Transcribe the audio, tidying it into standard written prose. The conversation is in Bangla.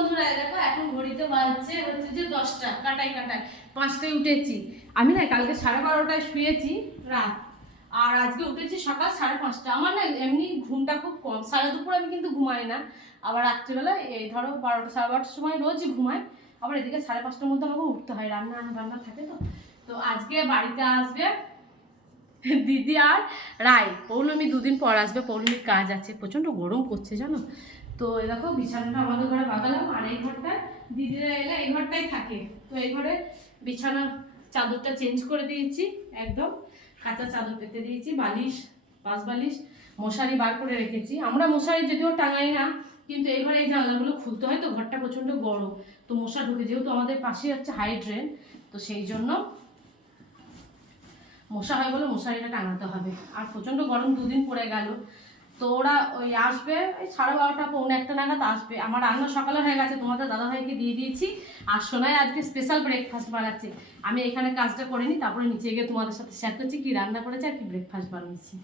বন্ধুরা, দেখো এখন ঘড়িতে বাজছে হচ্ছে যে 10টা, কাটায় 5টায় উঠেছি। আমি না কালকে 12:30টায় শুয়েছি রাত, আর আজকে উঠেছি সকাল 5:30। আমার না এমনি ঘুমটা খুব কম, সারা দুপুর আমি কিন্তু ঘুমাই না। আবার রাত্রিবেলা এই ধরো 12টা 12:30টার সময় রোজই ঘুমাই। আবার এদিকে 5:30টার মধ্যে আমাকে উঠতে হয়, রান্না থাকে তো। তো আজকে বাড়িতে আসবে দিদি আর রায়। পৌলমী দুদিন পর আসবে, পৌলমীর কাজ আছে, প্রচণ্ড গরম করছে জানো তো। দেখো বিছানাটা আমাদের ঘরে বাঁধালাম, আর এই ঘরটা দিদিরা এলে এই ঘরটাই থাকে। তো এই ঘরে বিছানা চাদরটা চেঞ্জ করে দিয়েছি, একদম কাঁচা চাদর পেতে দিয়েছি, বালিশ পাশ বালিশ মশারি বার করে রেখেছি। আমরা মশারি যদিও টাঙাই না, কিন্তু এই ঘরে এই জানলাগুলো খুলতে হয় তো, ঘরটা প্রচণ্ড বড় তো মশা ঢুকে, যেহেতু আমাদের পাশে হচ্ছে হাই ড্রেন, তো সেই জন্য মশা হয় বলে মশারিটা টাঙাতে হবে। আর প্রচণ্ড গরম দুদিন পড়ে গেল। তো ওরা ওই আসবে ওই 12:30 পৌনে 1টা নাগাদ আসবে। আমার রান্না সকালে হয়ে গেছে, তোমাদের দাদাভাইকে দিয়ে দিয়েছি। আর সোনাই আজকে স্পেশাল ব্রেকফাস্ট বানাচ্ছে। আমি এখানে কাজটা করে নিই, তারপরে নিচে গিয়ে তোমাদের সাথে শেয়ার করছি কি রান্না করেছে আর কি ব্রেকফাস্ট বানিয়েছি।